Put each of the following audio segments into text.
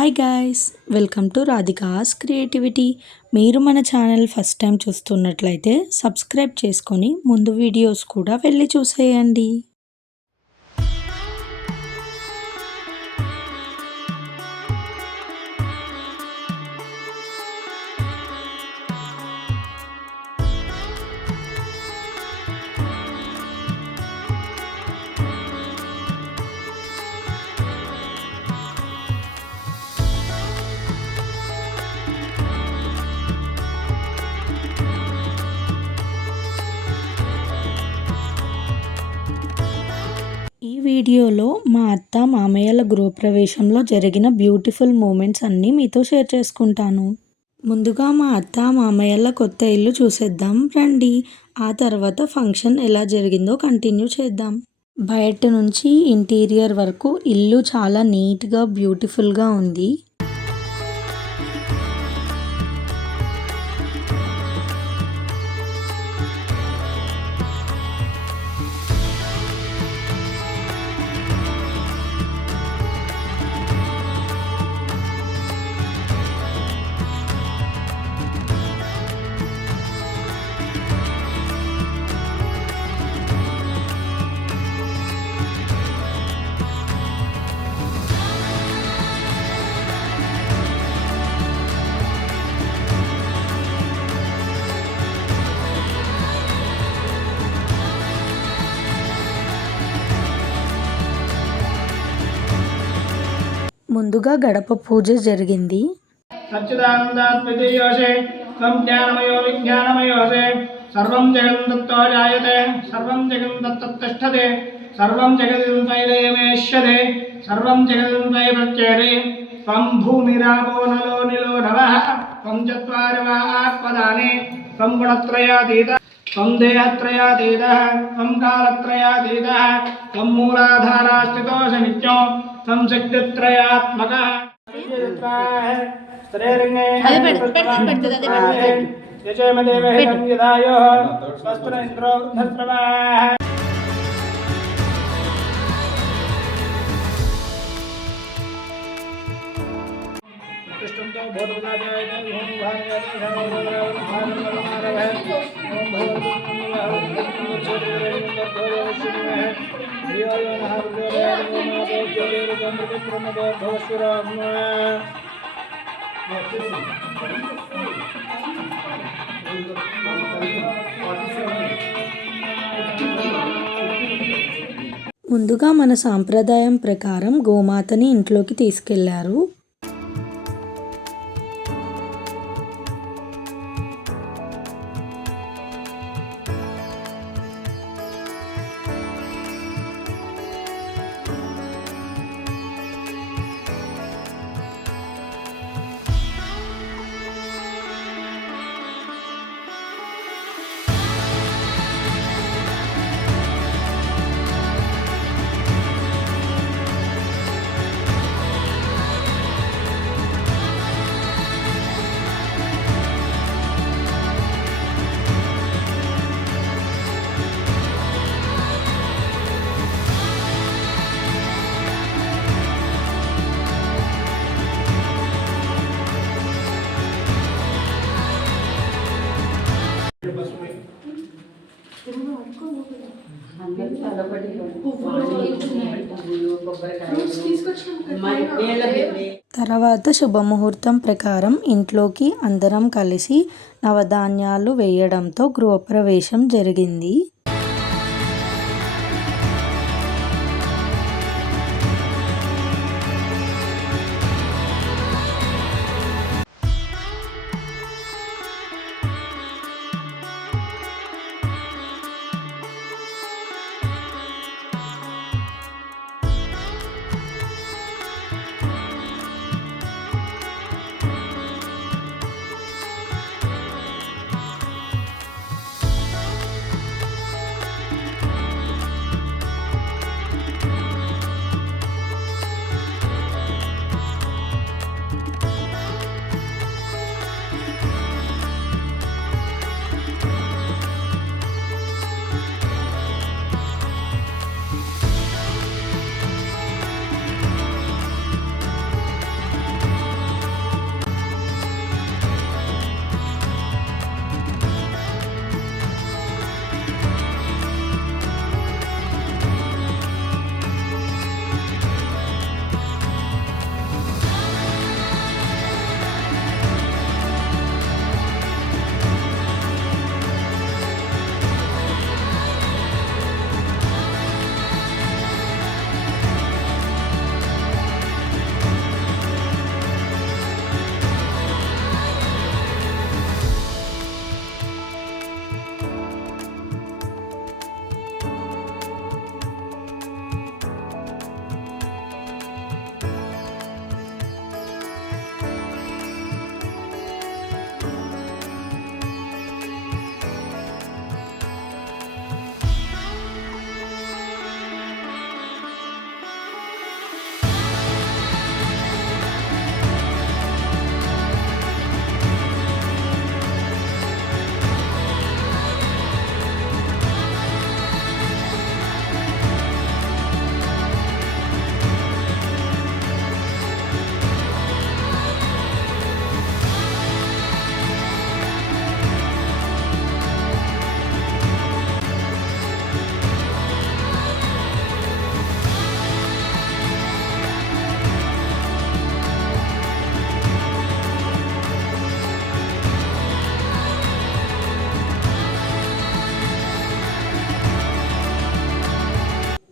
Hi guys, welcome to Radhika's creativity. మీరు మన channel first time చూస్తున్నట్లయితే సబ్స్క్రైబ్ చేసుకొని ముందు వీడియోస్ కూడా వెళ్ళి చూసేయండి. ఈ వీడియోలో మా అత్త మామయ్యల గృహప్రవేశంలో జరిగిన బ్యూటిఫుల్ మూమెంట్స్ అన్నీ మీతో షేర్ చేసుకుంటాను. ముందుగా మా అత్త మామయ్యల కొత్త ఇల్లు చూసేద్దాం రండి. ఆ తర్వాత ఫంక్షన్ ఎలా జరిగిందో కంటిన్యూ చేద్దాం. బయట నుంచి ఇంటీరియర్ వరకు ఇల్లు చాలా నీట్గా బ్యూటిఫుల్గా ఉంది. ముందుగా గడప పూజ జరిగింది. సచ్చిదానందాద్వితీయోషే త్వం జ్ఞానమయో విజ్ఞానమయోషే సర్వం జగదంతతో జాయతే సర్వం జగదంతత్తిష్టతే సర్వం జగదంతైలయమేష్యతే సర్వం జగదంతై ప్రత్యేతే త్వం భూమిరాపో నలో నిలో నవః త్వం చత్వారి వాక్పదాని త్వం గుణత్రయాతీత త్వం దేహత్రయాతీతః త్వం కాలత్రయాతీతః త్వం మూలాధారాస్థితోऽసి నిత్యం త్వం శక్తిత్రయాత్మకः. ముందుగా మన సాంప్రదాయం ప్రకారం గోమాతని ఇంట్లోకి తీసుకెళ్లారు. తర్వాత శుభముహూర్తం ప్రకారం ఇంట్లోకి అందరం కలిసి నవధాన్యాలు వేయడంతో గృహప్రవేశం జరిగింది.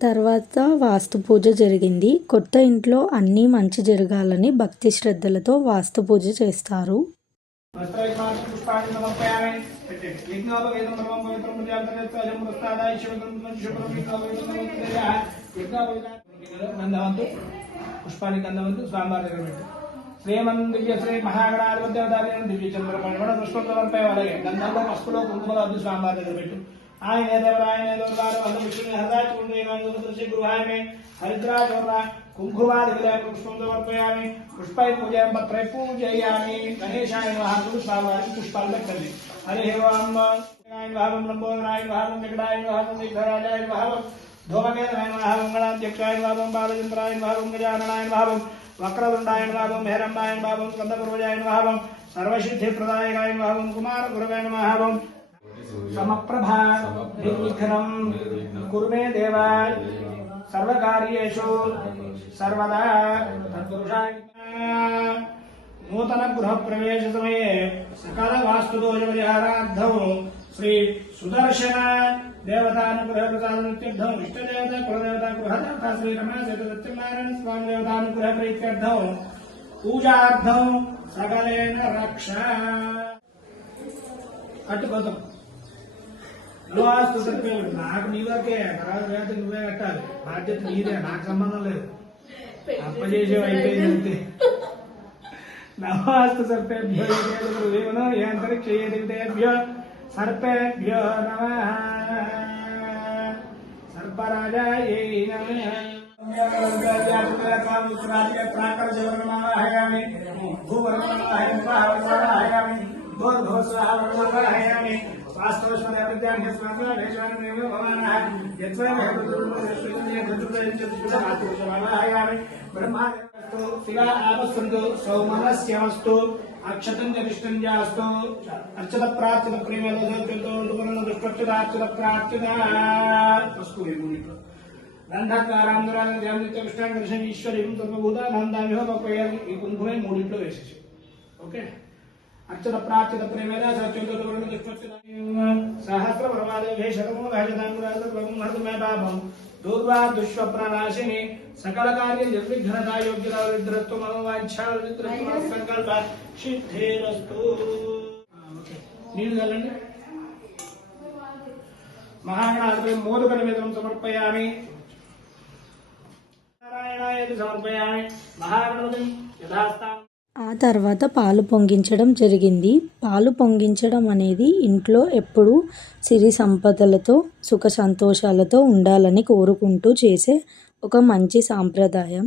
తర్వాత వాస్తు పూజ జరిగింది. కొత్త ఇంట్లో అన్నీ మంచి జరగాలని భక్తి శ్రద్ధలతో వాస్తు పూజ చేస్తారు. పుష్పాన్ని సమర్పయామి. యజ్ఞోపవేతం పరమం పవిత్రం ప్రజాపతిం ప్రస్తాదాయ గంధవంతు పుష్పాన్ని గంధవంతు స్వామివారి దగ్గర పెట్టు. శ్రీమన్ దివ్య శ్రీ మహాగణాధిపత్యవతారం దివ్య చంద్రపణ పుష్పం సమర్పయం. అలాగే గంధంలో పసుపులో కుంకుమలో అద్దు స్వామివారి దగ్గర పెట్టు. ఆయన దేవర ఆయన దేవరాలు అన్న విష్ణుని హరిద్రాచి గృహాయమే హరిద్రాచోర కుంకుమాదివిలే పుష్పం సమర్పయామి. పుష్పై పూజయం పత్రై పూజయామి. గణేశాయ మహాపురు స్వామివారికి పుష్పాలు పెట్టండి. హరి ఓం భావం లంబోదరాయ భావం వెంకటాయ భావం విఘ్నరాజాయ భావం ధూమకేతనాయ భావం గణాధ్యక్షాయ భావం బాలచంద్రాయ భావం గజాననాయ భావం వక్రతుండాయ భావం హేరంబాయ భావం స్కందపూర్వజాయ భావం సర్వసిద్ధిప్రదాయకాయ భావం కుమార గురవే భావం సమప్రభా నిర్విఘ్నం కురు మే దేవా సర్వకార్యేషు సర్వదా తత్పురుషాయ. నూతన గృహ ప్రవేశ సమయే సకల వాస్తుదోష పరిహారార్థం శ్రీ సుదర్శన దేవతానుగ్రహ ప్రసాదం ఇష్టదేవత కులదేవత గృహదేవత శ్రీ రమణ సత్యనారాయణ స్వామి దేవతానుగ్రహ ప్రీత్యర్థం పూజార్థం సకలేన రక్ష. కట్టుకోతాం వాస్తు సరిపోయాడు. నాకు నీ వరకే తర్వాత వేత నువ్వే కట్టాలి. బాధ్యత నీదే, నాకు సంబంధం లేదు. అప్పచేసే అయిపోయింది. నమస్తు సర్పేభ్యో యాంతరిక్షేభ్యో సర్పేభ్యో నమః. సర్పరాజాయై నమః. ప్రాకరజవర్ణమాహయామి భూవర్ణమాహయామి భూర్భువస్వాహయామి బ్రహ్మాస్తు శిలా ఆపస్సు సౌమనస్యమస్తు అక్షతం చరిష్టంజాస్తు అర్చత ప్రార్థన ప్రేమతో దుష్పక్షదార్చత ప్రార్థన దండకారాంధ్రాన్ని ఈశ్వరీం తత్వభూతానందామిహోపయామి. ఈ కుంకుమే మూడింట్లో వేసేసి ఓకే. అర్చన ప్రార్థన ప్రేమేద సహస్ర పరమాదేవే శతమో భజతాంగురాజమే పాపం దూర్వా దుష్స్వప్రనాశిని సకల కార్య నిర్విఘ్నతా యోగ్యత సంకల్ప సిద్ధిరస్తు. నీళ్ళు చల్లండి. మహాగణాధిపతి మోదక నివేదనం సమర్పయామి. నారాయణాయ సమర్పయామి. మహాగణపతి యథాస్థానం. ఆ తర్వాత పాలు పొంగించడం జరిగింది. పాలు పొంగించడం అనేది ఇంట్లో ఎప్పుడూ సిరి సంపదలతో సుఖ సంతోషాలతో ఉండాలని కోరుకుంటూ చేసే ఒక మంచి సాంప్రదాయం.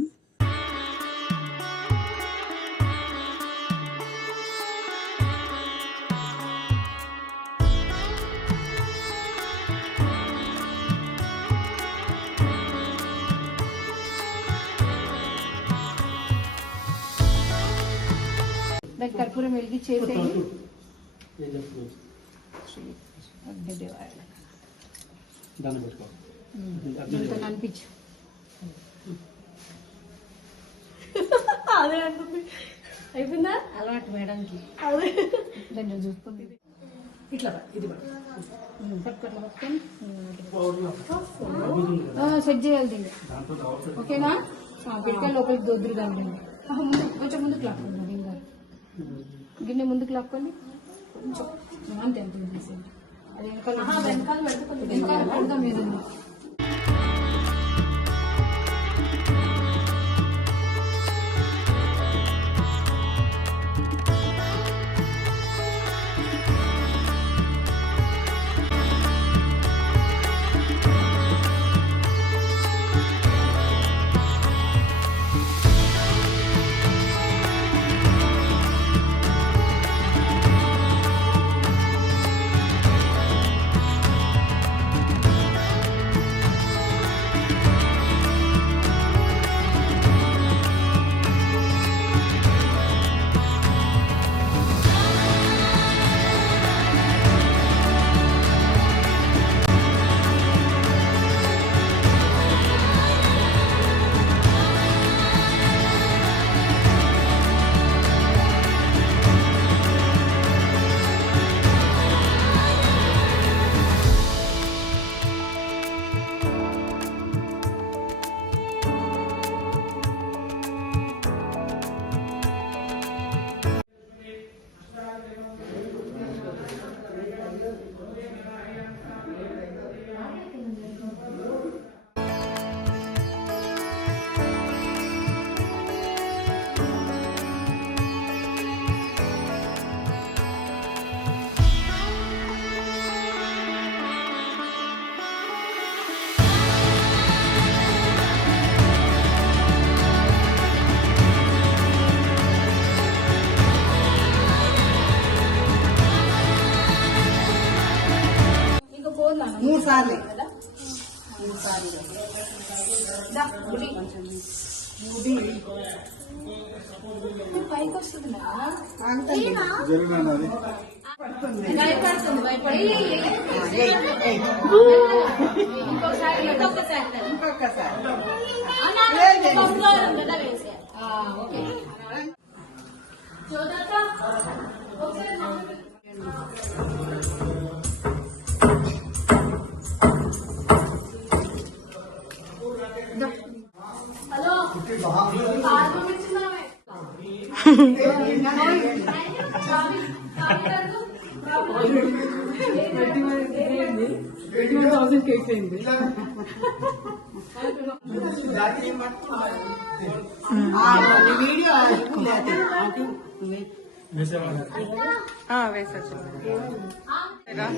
కర్పూరం వెలిగి చేసేయండి. అనిపించు అదే అంటుంది. అయిపోయిందా అలవాటు మేడంకి. అదే దాన్ని చూసుకుంది. ఇట్లా ఇది పట్టుకొని సెట్ చేయాలి దీన్ని. ఓకేనా? పిల్లకాయ లోపలికి దొద్దురు దాన్ని కొంచెం ముందుకు లాక్కుంది. గిన్నె ముందుకు లాక్కొని కొంచెం అంతే అంతే తీసేయండి. అది వెనకాల పెడతాం ఏదన్నా. పైకి వస్తుంది హలో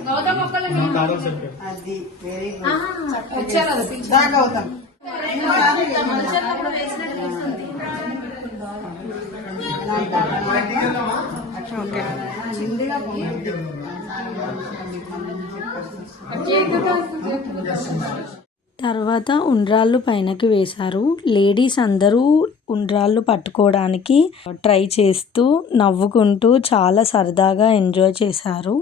గౌతమ్ వచ్చారు తర్వాత ఉండ్రాళ్ళు పైనకి వేశారు. లేడీస్ అందరూ ఉండ్రాళ్ళు పట్టుకోవడానికి ట్రై చేస్తూ నవ్వుకుంటూ చాలా సరదాగా ఎంజాయ్ చేశారు.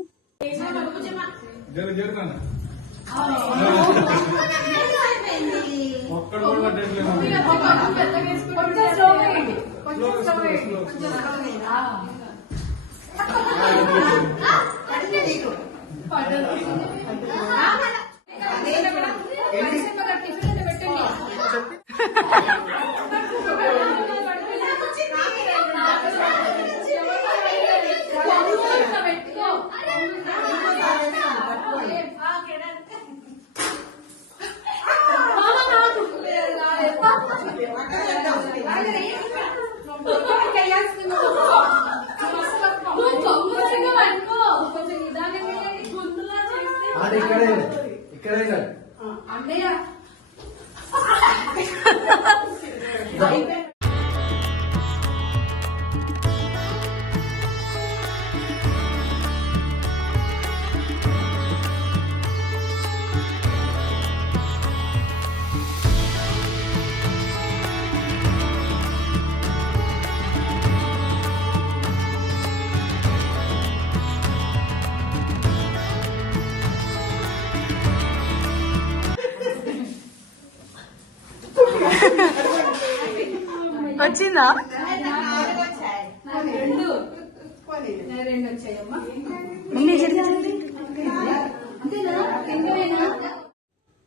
వచ్చిందా?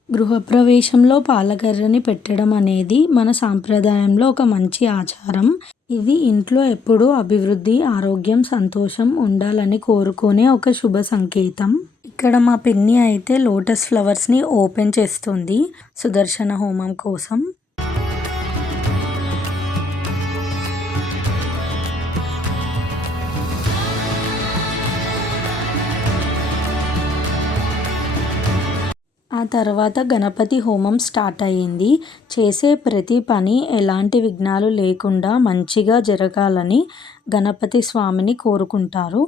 గృహప్రవేశంలో పాలకర్రని పెట్టడం అనేది మన సాంప్రదాయంలో ఒక మంచి ఆచారం. ఇది ఇంట్లో ఎప్పుడూ అభివృద్ధి, ఆరోగ్యం, సంతోషం ఉండాలని కోరుకునే ఒక శుభ సంకేతం. ఇక్కడ మా పిన్ని అయితే లోటస్ ఫ్లవర్స్ని ఓపెన్ చేస్తుంది సుదర్శన హోమం కోసం. ఆ తర్వాత గణపతి హోమం స్టార్ట్ అయ్యింది. చేసే ప్రతి పని ఎలాంటి విఘ్నాలు లేకుండా మంచిగా జరగాలని గణపతి స్వామిని కోరుకుంటారు.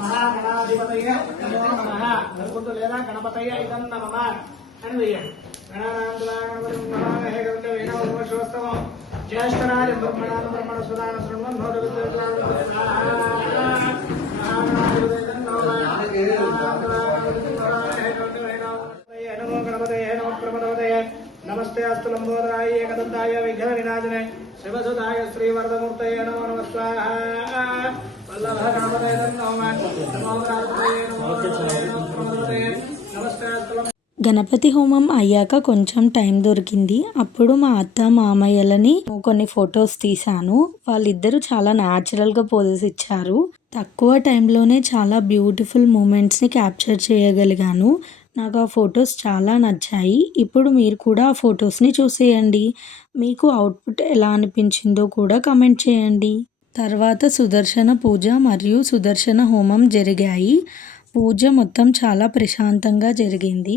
మహాగణాధిపతయ నమో నమః అనుకుంటూ లేదా గణపతయ ఇదం నమః అని వేయండి. జ్యేష్ఠరాజ బ్రహ్మణాన బ్రహ్మణ సుదాన శృణ్వన్ నమో గణపతయ నమో ప్రమదవతయ నమస్తే అస్తు లంబోదరాయ ఏకదంతాయ విఘ్న వినాశనే శివసుదాయ శ్రీవరదమూర్తయ నమో నమః స్వాహా. వల్లభ గణపతయ నమో నమస్తే అస్తు. గణపతి హోమం అయ్యాక కొంచెం టైం దొరికింది. అప్పుడు మా అత్త మామయ్యలని కొన్ని ఫొటోస్ తీశాను. వాళ్ళిద్దరూ చాలా న్యాచురల్గా పోజెస్ ఇచ్చారు. తక్కువ టైంలోనే చాలా బ్యూటిఫుల్ మూమెంట్స్ని క్యాప్చర్ చేయగలిగాను. నాకు ఆ ఫొటోస్ చాలా నచ్చాయి. ఇప్పుడు మీరు కూడా ఆ ఫొటోస్ని చూసేయండి. మీకు అవుట్పుట్ ఎలా అనిపించిందో కూడా కమెంట్ చేయండి. తర్వాత సుదర్శన పూజ మరియు సుదర్శన హోమం జరిగాయి. పూజ మొత్తం చాలా ప్రశాంతంగా జరిగింది.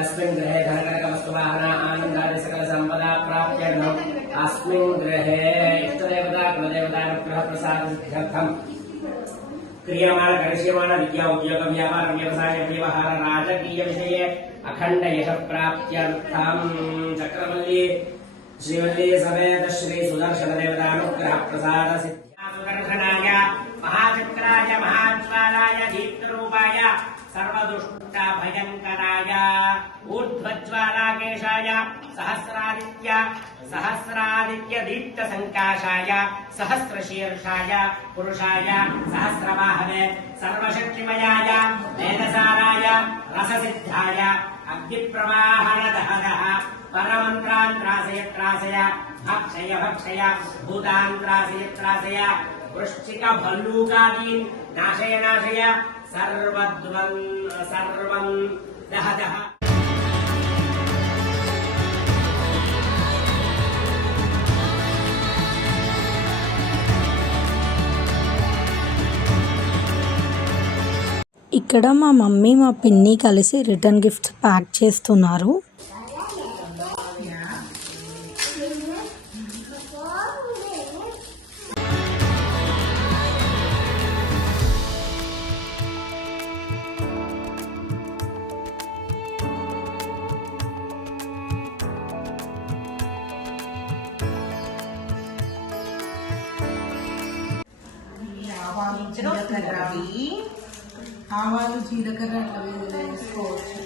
अस्मिन् गृहे धनकनकवस्तुवाहन आनन्दादि सकल सम्पदा प्राप्त्यर्थम् अस्मिन् गृहे इष्टदेवता कुलदेवतानुग्रह प्रसादसिद्ध्यर्थम् क्रियमाण करिष्यमाण विद्या उद्योग व्यापार व्यवसाय व्यवहार राजकीय विषये अखण्ड यश प्राप्त्यर्थम् चक्रवल्ली श्रीवल्ली समेत श्री सुदर्शन देवतानुग्रह प्रसादसिद्ध्या सुदर्शनाय महाचक्राय महाज्वालाय दीप्तरूपाय सर्वदुष्ट भयंकराय ऊर्ध्वज्वालाकेशाय सहस्रादित्य दीप्त संकाशाय सहस्रशीर्षाय पुरुषाय सहस्रवाहवे सर्वशक्तिमयाय वेदसाराय रससिद्धाय अग्निप्रवाहनदहदः परमन्त्रान्त्रासय भक्षय भूतान्त्रासय वृश्चिक भल्लूकादीन् नाशय सर्वं दह ఇక్కడ మా మమ్మీ మా పిన్ని కలిసి రిటర్న్ గిఫ్ట్స్ ప్యాక్ చేస్తున్నారు. ఆవాలు జీలకర్ర అట్లా వేసుకోవచ్చు.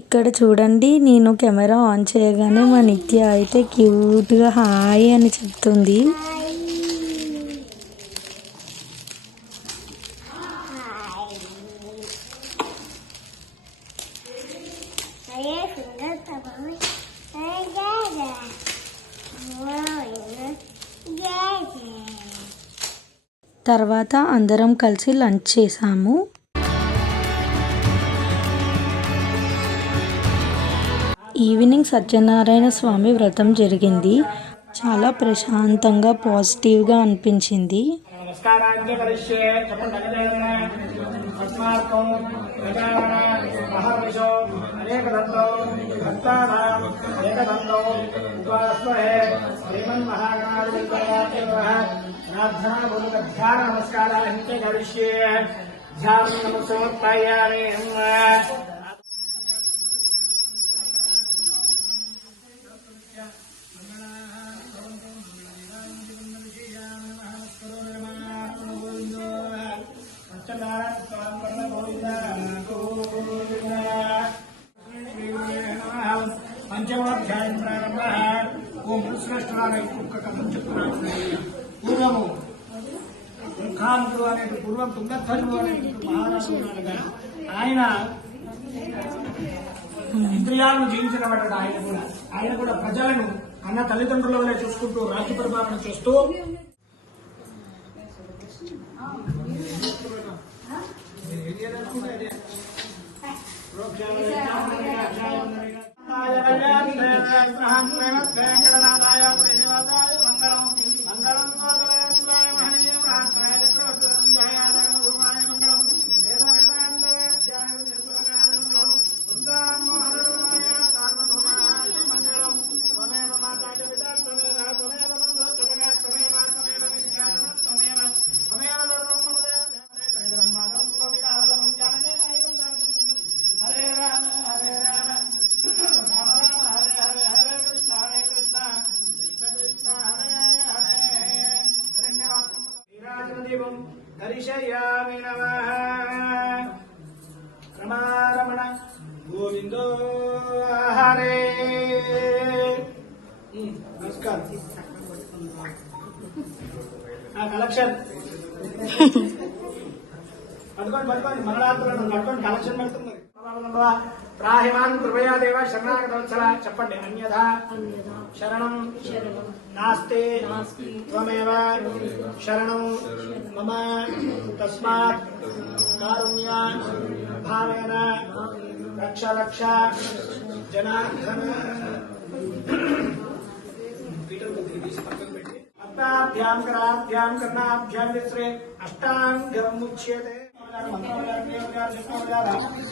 ఇక్కడ చూడండి, నేను కెమెరా ఆన్ చేయగానే మా నిత్య అయితే క్యూట్గా హాయ్ అని చెప్తుంది. తర్వాత అందరం కలిసి లంచ్ చేసాము. ఈవినింగ్ సత్యనారాయణ స్వామి వ్రతం జరిగింది. చాలా ప్రశాంతంగా పాజిటివ్గా అనిపించింది. పంచమాధ్యాయం ప్రారంభ. ఓం శ్రేష్ఠరాల ఒక్క కథం చెప్తున్నాను. పూర్వము దుర్గాంతుడు అనే పూర్వం తుంగధ్వజుడు అనే మహారాజు ఉన్నాడుగా, ఆయన ఇంద్రియాలను జయించిన వాడు. ఆయన కూడా ప్రజలను అన్న తల్లిదండ్రుల వల్ల చూసుకుంటూ రాజ్య పరిపాలన చేస్తూ వెంకటనాథాయ శ్రీనివాసాయ మంగళం మంగళం మహనీయ మంగళం వేద వేదాంత మంగళం త్వమేవ మాతా పితా త్వమేవ త్వమేవ బంధో త్వమేవ త్వమేవ నిత్యాత్మేవ కలెక్షన్ పట్టుకోండి మంగళాత్రులను పట్టుకోండి కలెక్షన్ పెడుతుంది ప్రాహిమాన్ కృపయా దేవ శరణాగతవత్సల చెప్పండి అన్యథా శరణం నాస్తి త్వమేవ శరణం మమ తస్మాత్ కారుణ్య భావేన రక్ష జనార్దన అష్టాభ్యాం కరాభ్యాం కర్ణాభ్యాం విశ్రే అష్టాంగరం ముచ్యతే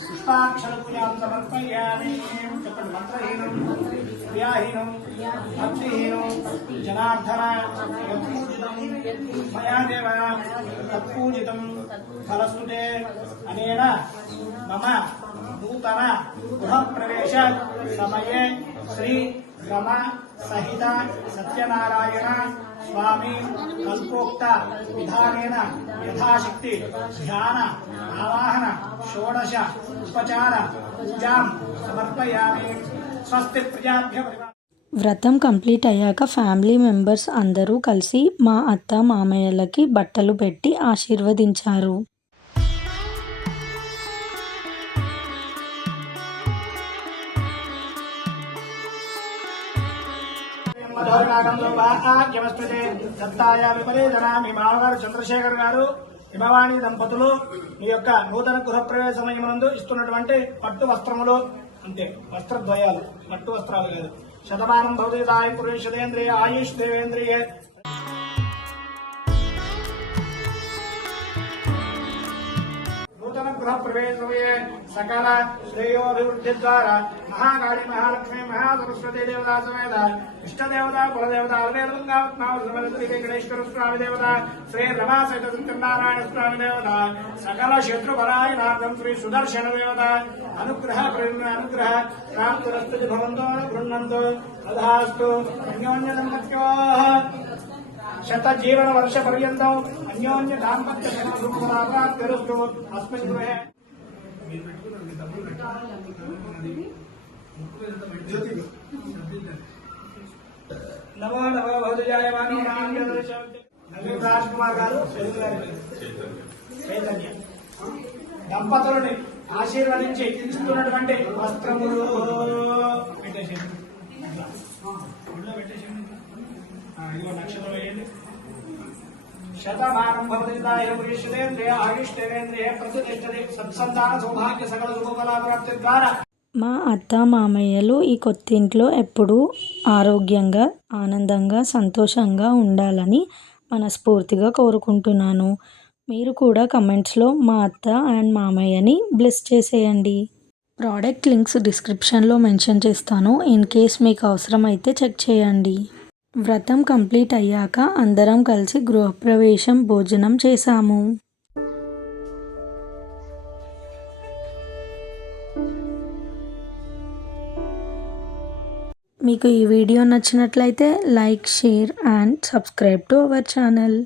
పుష్పాక్షర పూజాం సమర్పయామి చెప్పండి మంత్రహీనం క్రియాహీనం భక్తిహీనం జనార్దన యత్పూజితం మయా దేవ తత్పూజితం ఫలస్తుతే అనేన మమ నూతన గృహప్రవేశ సమయే శ్రీ రమ సహిత సత్యనారాయణ స్వామి కల్పోక్త విధానేన యథాశక్తి ధ్యాన ఆవాహన షోడశ ఉపచార పూజాం సమర్పయామి స్వస్తి ప్రజాభ్య వ్రతం కంప్లీట్ అయ్యాక ఫ్యామిలీ మెంబర్స్ అందరూ కలిసి మా అత్త మామయ్యలకి బట్టలు పెట్టి ఆశీర్వదించారు. చంద్రశేఖర్ గారు హిమవాణి దంపతులు మీ యొక్క నూతన గృహప్రవేశ సమయమునందు ఇస్తున్నటువంటి పట్టు వస్త్రములు అంతే వస్త్రద్వయాలు పట్టు వస్త్రాలు కాదు. శతమానం భవతి దాయ పురుషేంద్రియ ఆయుష్ దేవేంద్రియ నూతన గృహప్రవేశ సమయే సకల శ్రేయోభివృద్ధి ద్వారా మహాకాళి మహాలక్ష్మి మహాసరస్వతి దేవతా సమేత ఇష్టదేవత కులదేవత అలవేదంగా వెంకటేశ్వర స్వామి దేవత శ్రీ రమా సహిత సత్యనారాయణ స్వామి దేవత సకల శత్రు పరాయణార్థం శ్రీ సుదర్శన దేవత అనుగ్రహ ప్రాప్తురస్తు భవంతో గృహంతో తదాస్తు అన్యోన్య దంపత్యో శత జీవన వర్ష పర్యంతం అన్యోన్య దాంపత్య ప్రాప్తిరస్తు అస్మిన్ గృహే. నమో నమో భౌజయాయ రాజ్ కుమార్ గారు చైతన్య దంపతులని ఆశీర్వదించి ఇస్తున్నటువంటి వస్త్రములు పెట్టేసేయండి. ఇదిగో నక్షత్రం వేయండి. శతమానం భవతింద్రియ ఆయుష్ేంద్రియ ప్రతిష్టది సత్సంతాన సౌభాగ్య సకల శుభఫల ప్రాప్తి ద్వారా. మా అత్త మామయ్యలు ఈ కొత్తింట్లో ఎప్పుడూ ఆరోగ్యంగా ఆనందంగా సంతోషంగా ఉండాలని మనస్ఫూర్తిగా కోరుకుంటున్నాను. మీరు కూడా కమెంట్స్లో మా అత్త అండ్ మామయ్యని బ్లెస్ చేసేయండి. ప్రోడక్ట్ లింక్స్ డిస్క్రిప్షన్లో మెన్షన్ చేస్తాను. ఇన్ కేస్ మీకు అవసరమైతే చెక్ చేయండి. వ్రతం కంప్లీట్ అయ్యాక అందరం కలిసి గృహప్రవేశం భోజనం చేశాము. మీకు ఈ వీడియో నచ్చినట్లయితే like, share and subscribe to our channel.